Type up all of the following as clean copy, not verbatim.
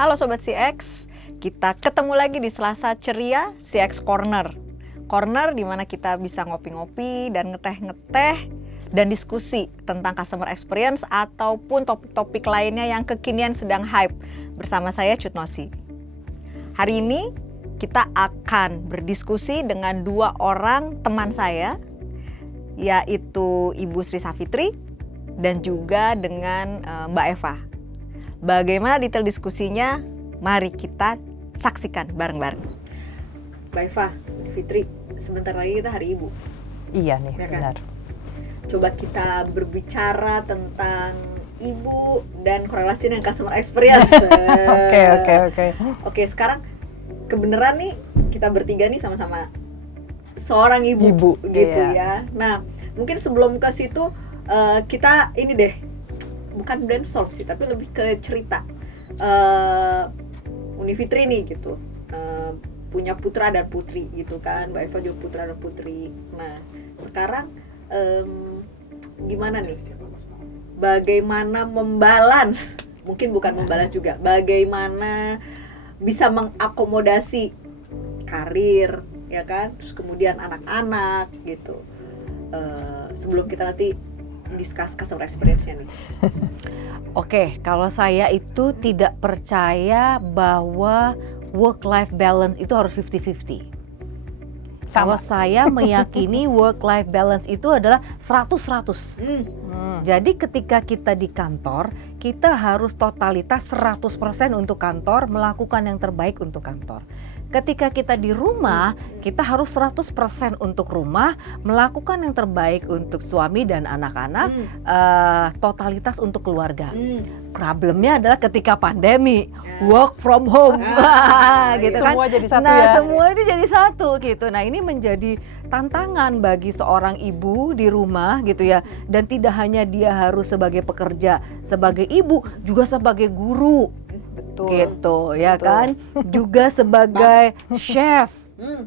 Halo Sobat CX, kita ketemu lagi di Selasa Ceria CX Corner. Corner di mana kita bisa ngopi-ngopi dan ngeteh-ngeteh dan diskusi tentang customer experience ataupun topik-topik lainnya yang kekinian sedang hype. Bersama saya Cut Nosi. Hari ini kita akan berdiskusi dengan dua orang teman saya, yaitu Ibu Sri Safitri dan juga dengan Mbak Eva. Bagaimana detail diskusinya? Mari kita saksikan bareng-bareng. Mbak Eva, Fitri, sebentar lagi kita Hari Ibu. Iya nih, Ya kan? benar. Coba kita berbicara tentang ibu dan korelasi dengan customer experience. Oke. Oke, sekarang kebenaran nih kita bertiga nih sama-sama seorang ibu gitu iya. ya. Nah, mungkin sebelum ke situ kita ini deh, bukan brainstorm sih, tapi lebih ke cerita. Uni Fitri nih gitu, punya putra dan putri gitu kan, Mbak Eva juga putra dan putri. Nah, sekarang gimana nih? Bagaimana membalance? Mungkin bukan membalance juga. Bagaimana bisa mengakomodasi karir, ya kan? Terus kemudian anak-anak gitu. Sebelum kita nanti discuss customer experience-nya nih. Oke, kalau saya itu tidak percaya bahwa work-life balance itu harus 50-50. Kalau saya meyakini work-life balance itu adalah 100-100. Jadi ketika kita di kantor, kita harus totalitas 100% untuk kantor, melakukan yang terbaik untuk kantor. Ketika kita di rumah, kita harus 100% untuk rumah, melakukan yang terbaik untuk suami dan anak-anak, totalitas untuk keluarga. Problemnya adalah ketika pandemi, work from home, gitu kan? Semua jadi satu Nah, ya. semua itu jadi satu gitu. Nah, ini menjadi tantangan bagi seorang ibu di rumah gitu ya. Dan tidak hanya dia harus sebagai pekerja, sebagai ibu, juga sebagai guru. Gitu ya kan, juga sebagai chef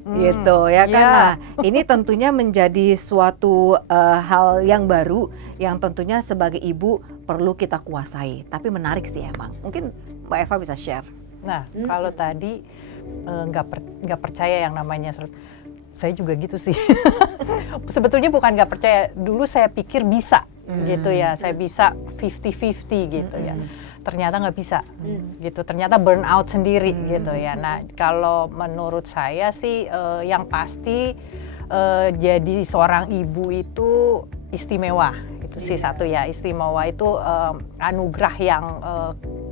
gitu ya kan. Nah, ini tentunya menjadi suatu hal yang baru yang tentunya sebagai ibu perlu kita kuasai. Tapi menarik sih emang. Mungkin Mbak Eva bisa share. Nah, kalau tadi nggak percaya yang namanya, saya juga gitu sih. Sebetulnya bukan nggak percaya, dulu saya pikir bisa gitu ya, saya bisa 50-50 gitu ya. Ternyata nggak bisa gitu, ternyata burn out sendiri gitu ya. Nah, kalau menurut saya sih yang pasti jadi seorang ibu itu istimewa, itu sih satu ya. Istimewa itu anugerah yang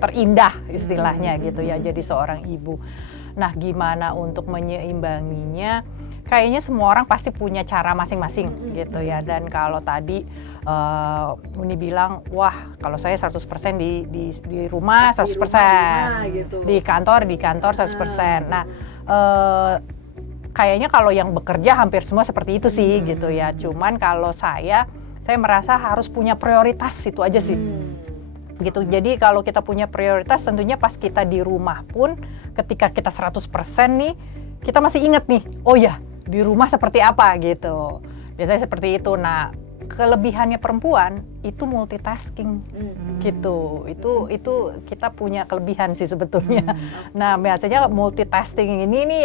terindah istilahnya gitu ya, jadi seorang ibu. Nah, gimana untuk menyeimbanginya? Kayaknya semua orang pasti punya cara masing-masing gitu ya. Dan kalau tadi Uni bilang, wah kalau saya 100% di rumah 100%, gitu. di kantor 100%. Nah, kayaknya kalau yang bekerja hampir semua seperti itu sih gitu ya. Cuman kalau saya merasa harus punya prioritas, itu aja sih. Gitu. Jadi kalau kita punya prioritas, tentunya pas kita di rumah pun ketika kita 100% nih, kita masih ingat nih, oh ya di rumah seperti apa gitu. Biasanya seperti itu. Nah, kelebihannya perempuan itu multitasking gitu. Itu kita punya kelebihan sih sebetulnya. Nah, biasanya multitasking ini nih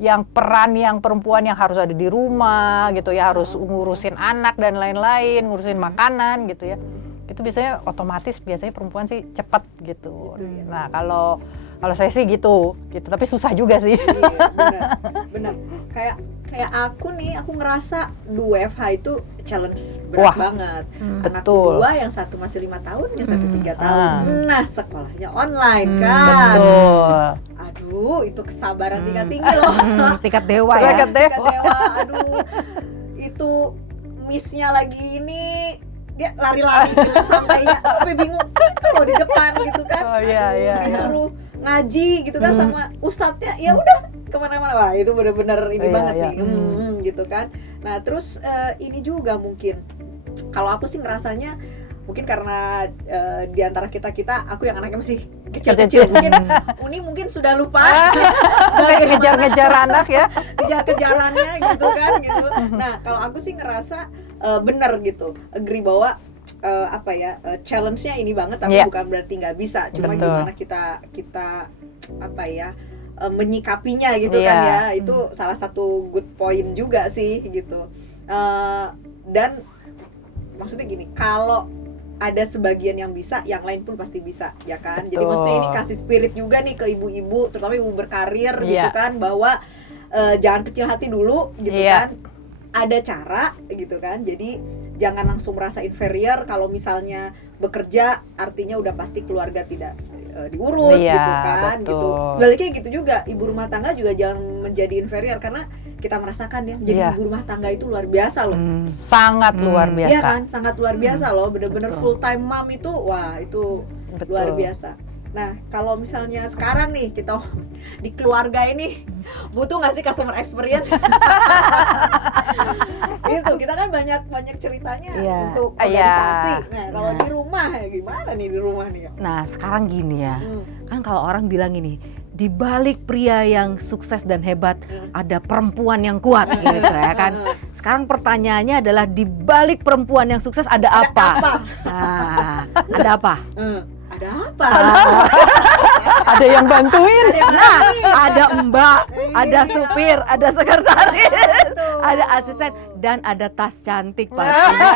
yang peran yang perempuan yang harus ada di rumah gitu ya, harus ngurusin anak dan lain-lain, ngurusin makanan gitu ya. Itu biasanya otomatis perempuan sih cepat gitu. Nah, kalau saya sih gitu, tapi susah juga sih. Iya, benar. Kayak aku ngerasa 2FH itu challenge berat banget. Anakku 2, yang satu masih 5 tahun, yang satu 3 tahun. Nah, sekolahnya online kan. Betul. Aduh, itu kesabaran tingkat tinggi loh. Tingkat dewa ya. Tingkat dewa. Aduh, itu miss-nya lagi ini dia lari-lari gitu santainya, tapi bingung itu loh di depan gitu kan. Oh iya. Disuruh ngaji gitu kan sama ustadznya, ya udah kemana-mana. Wah, itu benar-benar ini banget nih, gitu kan. Nah, terus ini juga mungkin kalau aku sih ngerasanya mungkin karena di antara kita aku yang anaknya masih kecil-kecil, mungkin sudah lupa ngejar-ngejar anak ya, kejar-kejarannya gitu kan gitu. Nah, kalau aku sih ngerasa benar gitu, agree bahwa challenge-nya ini banget, tapi Iya. bukan berarti nggak bisa. Cuma Betul. gimana kita menyikapinya gitu Iya. kan ya. Itu salah satu good point juga sih gitu. Dan maksudnya gini, kalau ada sebagian yang bisa, yang lain pun pasti bisa, ya kan? Jadi Betul. maksudnya ini kasih spirit juga nih ke ibu-ibu, terutama ibu berkarir gitu Iya. kan, bahwa jangan kecil hati dulu gitu Iya. kan. Ada cara gitu kan. Jadi jangan langsung merasa inferior kalau misalnya bekerja, artinya udah pasti keluarga tidak diurus Iya, gitu kan betul. gitu. Sebaliknya gitu juga, ibu rumah tangga juga jangan menjadi inferior, karena kita merasakan ya, jadi Iya. ibu rumah tangga itu luar biasa loh. Sangat luar biasa. Iya kan, sangat luar biasa loh, bener-bener betul. full time mom itu, wah itu Betul. luar biasa. Nah, kalau misalnya sekarang nih kita di keluarga ini butuh nggak sih customer experience? Gitu, kita kan banyak ceritanya Iya. untuk Iya. organisasi. Nah, kalau Iya. di rumah gimana nih di rumah nih? Nah, sekarang gini ya. Hmm. Kan kalau orang bilang ini, di balik pria yang sukses dan hebat ada perempuan yang kuat gitu ya kan. Sekarang pertanyaannya adalah di balik perempuan yang sukses ada apa? Nah, ada apa? Ada apa? Ada yang bantuin. Ada yang Nah, lain. ada mbak, ada Iya. supir, ada sekretaris, Betul. ada asisten, dan ada tas cantik pastinya.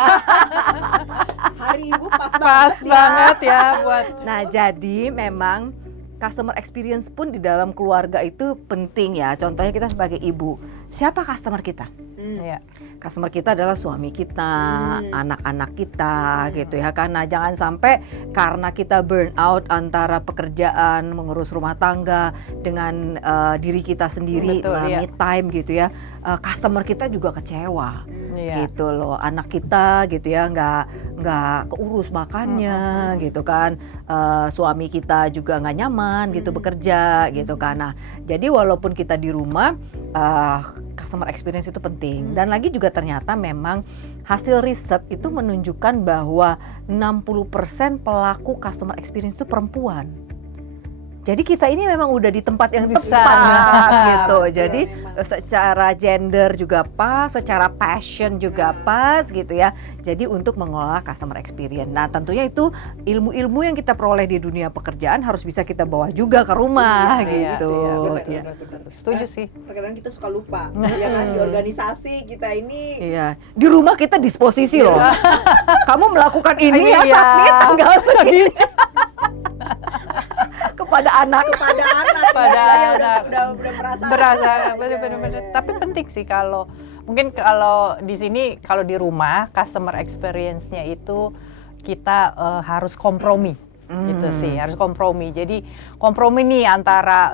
Hari Ibu pas Pas banget banget ya buat. Nah, jadi memang customer experience pun di dalam keluarga itu penting ya. Contohnya kita sebagai ibu, siapa customer kita? Iya. Customer kita adalah suami kita, anak-anak kita gitu ya. Karena jangan sampai karena kita burn out antara pekerjaan, mengurus rumah tangga dengan diri kita sendiri, Betul, me time gitu ya. Customer kita juga kecewa. Iya. Gitu loh, anak kita gitu ya nggak keurus makannya gitu kan. Suami kita juga nggak nyaman gitu bekerja gitu kan. Nah, jadi walaupun kita di rumah, customer experience itu penting. Dan lagi juga ternyata memang hasil riset itu menunjukkan bahwa 60% pelaku customer experience itu perempuan. Jadi kita ini memang udah di tempat yang tepat gitu. Jadi secara gender juga pas, secara passion juga pas gitu ya. Jadi untuk mengelola customer experience. Nah, tentunya itu ilmu-ilmu yang kita peroleh di dunia pekerjaan harus bisa kita bawa juga ke rumah Iya, gitu. iya, Benar. Setuju sih. Kadang kita suka lupa, ya kan, di organisasi kita ini Iya, di rumah kita disposisi loh. Kamu melakukan ini ya Iya. submit tanggal segini. Kepada anak. kepada anak, Pada ya, anak. udah merasa Berasa Iya, bener-bener. iya. Tapi penting sih kalau mungkin kalau di sini, kalau di rumah customer experience-nya itu kita harus kompromi. Gitu sih, harus kompromi. Jadi kompromi nih antara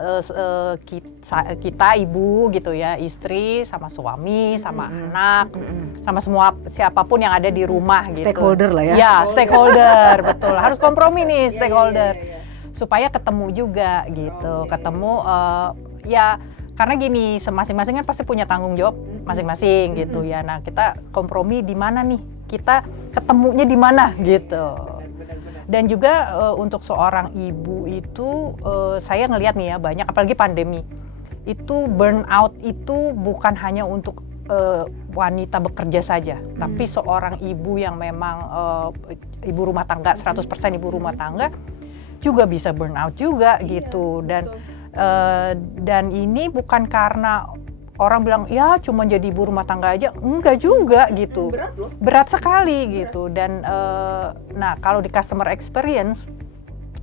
kita ibu gitu ya, istri sama suami, sama anak, sama semua siapapun yang ada di rumah gitu. Stakeholder lah ya. Ya, stakeholder, betul. Harus kompromi nih Iya, stakeholder. iya. Supaya ketemu juga gitu. Oke. Ketemu ya karena gini, masing-masing kan pasti punya tanggung jawab masing-masing gitu ya. Nah, kita kompromi di mana nih? Kita ketemunya di mana gitu. Benar. Dan juga untuk seorang ibu itu saya ngelihat nih ya, banyak apalagi pandemi. Itu burnout itu bukan hanya untuk wanita bekerja saja, tapi seorang ibu yang memang ibu rumah tangga, 100% ibu rumah tangga juga bisa burnout juga gitu. Dan ini bukan karena orang bilang ya cuma jadi ibu rumah tangga aja, enggak juga gitu. Berat loh. Berat sekali gitu. Dan nah kalau di customer experience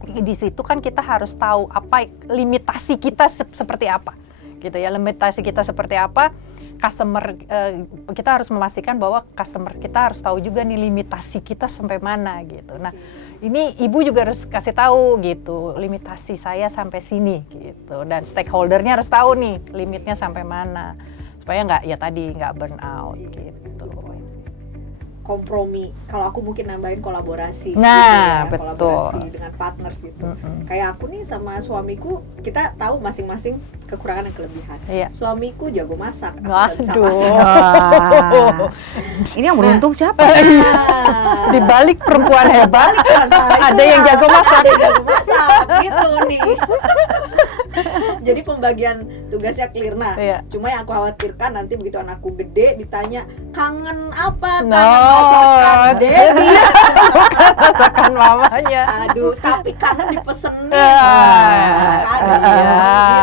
di situ kan kita harus tahu apa limitasi kita seperti apa gitu ya. Limitasi kita seperti apa, customer kita harus memastikan bahwa customer kita harus tahu juga nih limitasi kita sampai mana gitu. Nah, ini ibu juga harus kasih tahu gitu, limitasi saya sampai sini gitu. Dan stakeholdernya harus tahu nih limitnya sampai mana supaya nggak burn out gitu. Kompromi. Kalau aku mungkin nambahin kolaborasi. Nah, gitu ya, betul. kolaborasi dengan partners gitu. Kayak aku nih sama suamiku, kita tahu masing-masing kekurangan dan kelebihan. Iya. Suamiku jago masak, aku nggak bisa Waduh. masak. Wah. Ini yang beruntung siapa? Nah, Di balik perempuan hebat nah, ada yang jago masak. Ada yang jago masak gitu nih. Jadi pembagian tugasnya Klirna. Iya. Cuma yang aku khawatirkan nanti begitu anakku gede ditanya kangen apa? No, Kangen masakan Dedi. masakan mamanya. Aduh, tapi kangen dipesenin. Ah,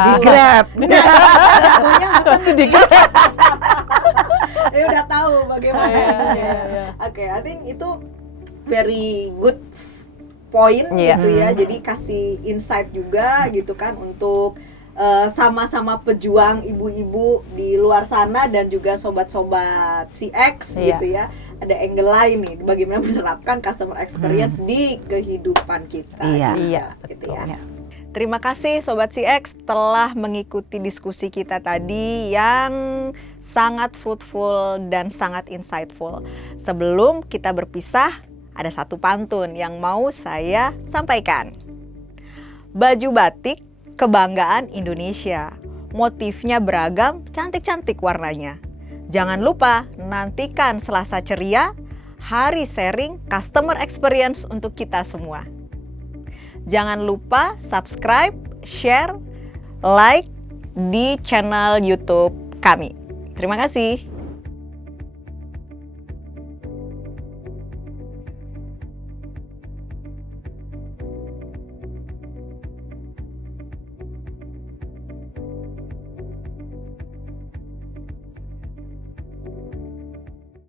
Di Grab. Akunya Langsung di Grab. udah tahu bagaimana Iya, ininya. iya. Oke, I think itu very good point Iya. gitu ya. Jadi kasih insight juga gitu kan untuk sama-sama pejuang ibu-ibu di luar sana dan juga sobat-sobat CX Iya. gitu ya. Ada angle lain nih bagaimana menerapkan customer experience di kehidupan kita. Iya. Iya, gitu betul. ya. Terima kasih Sobat CX telah mengikuti diskusi kita tadi yang sangat fruitful dan sangat insightful. Sebelum kita berpisah, ada satu pantun yang mau saya sampaikan. Baju batik kebanggaan Indonesia. Motifnya beragam, cantik-cantik warnanya. Jangan lupa nantikan Selasa Ceria, hari sharing customer experience untuk kita semua. Jangan lupa subscribe, share, like di channel YouTube kami. Terima kasih.